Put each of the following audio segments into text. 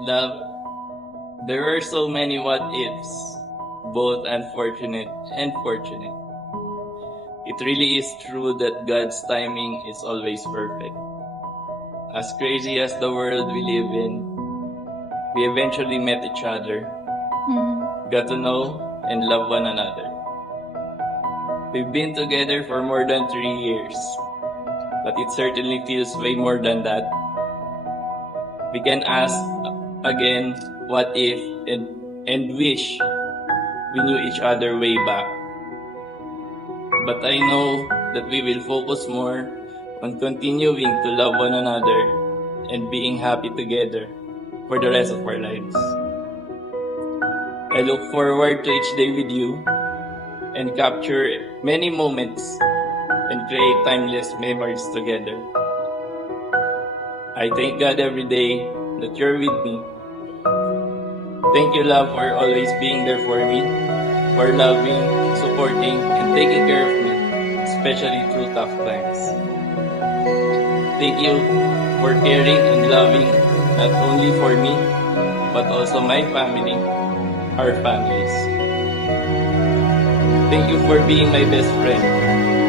Love, there were so many what ifs, both unfortunate and fortunate. It really is true that God's timing is always perfect. As crazy as the world we live in, we eventually met each other, got to know and love one another. We've been together for more than 3 years, but it certainly feels way more than that. We can ask again, what if, and wish we knew each other way back. But I know that we will focus more on continuing to love one another and being happy together for the rest of our lives. I look forward to each day with you and capture many moments and create timeless memories together. I thank God every day that you're with me. Thank you, love, for always being there for me, for loving, supporting, and taking care of me, especially through tough times. Thank you for caring and loving not only for me, but also my family, our families. Thank you for being my best friend,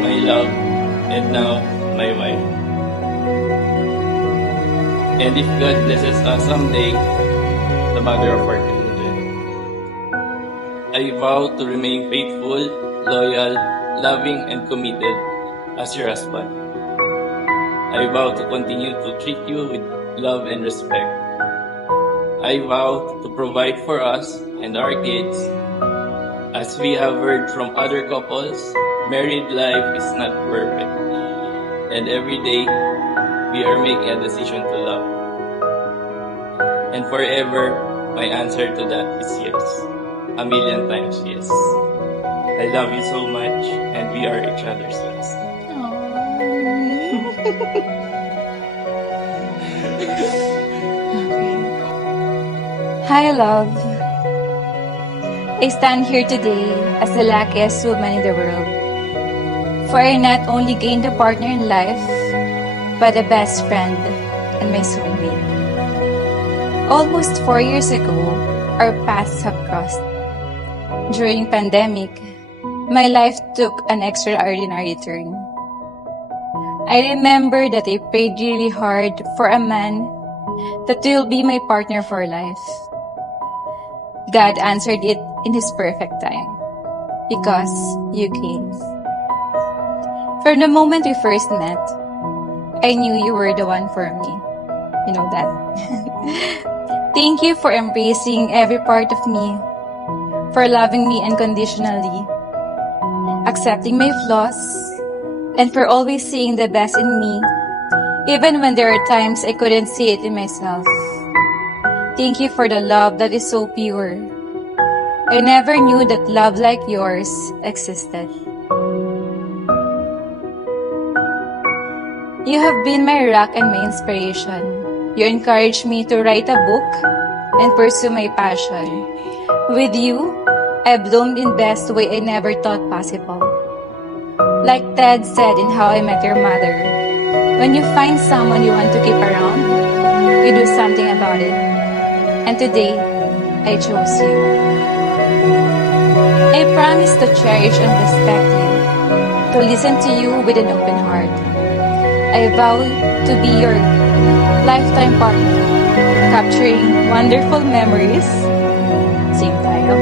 my love, and now my wife. And if God blesses us someday, the mother of our children, I vow to remain faithful, loyal, loving, and committed as your husband. I vow to continue to treat you with love and respect. I vow to provide for us and our kids. As we have heard from other couples, married life is not perfect. And every day, we are making a decision to love. And forever, my answer to that is yes. A million times yes. I love you so much, and we are each other's best. Hi, love. I stand here today as the luckiest woman in the world. For I not only gained a partner in life, but a best friend and my soulmate. Almost 4 years ago, our paths have crossed. During pandemic, my life took an extraordinary turn. I remember that I prayed really hard for a man that will be my partner for life. God answered it in His perfect time, because you came. From the moment we first met, I knew you were the one for me. You know that. Thank you for embracing every part of me, for loving me unconditionally, accepting my flaws, and for always seeing the best in me, even when there are times I couldn't see it in myself. Thank you for the love that is so pure. I never knew that love like yours existed. You have been my rock and my inspiration. You encouraged me to write a book and pursue my passion. With you, I bloomed in best way I never thought possible. Like Ted said in How I Met Your Mother, when you find someone you want to keep around, you do something about it. And today, I chose you. I promise to cherish and respect you, to listen to you with an open heart. I vow to be your lifetime partner, capturing wonderful memories, same tayo,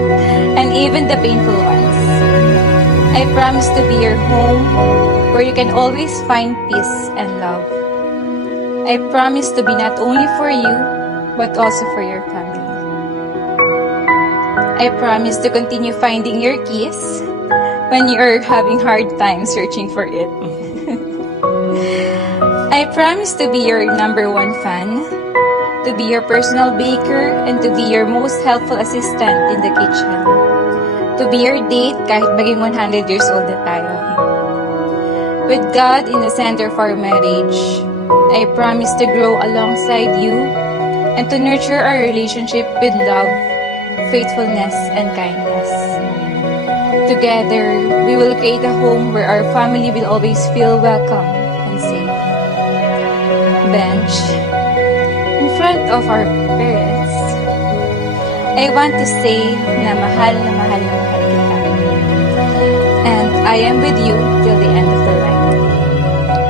and even the painful ones. I promise to be your home, where you can always find peace and love. I promise to be not only for you, but also for your family. I promise to continue finding your keys when you are having hard time searching for it. I promise to be your #1 fan, to be your personal baker, and to be your most helpful assistant in the kitchen. To be your date kahit maging 100 years old na tayo. With God in the center of our marriage, I promise to grow alongside you and to nurture our relationship with love, faithfulness, and kindness. Together, we will create a home where our family will always feel welcome and safe. Bench. In front of our parents, I want to say na mahal na mahal na mahal kita. And I am with you till the end of the line.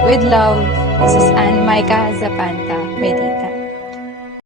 With love, this is Ann Micah Zapanta, Medita.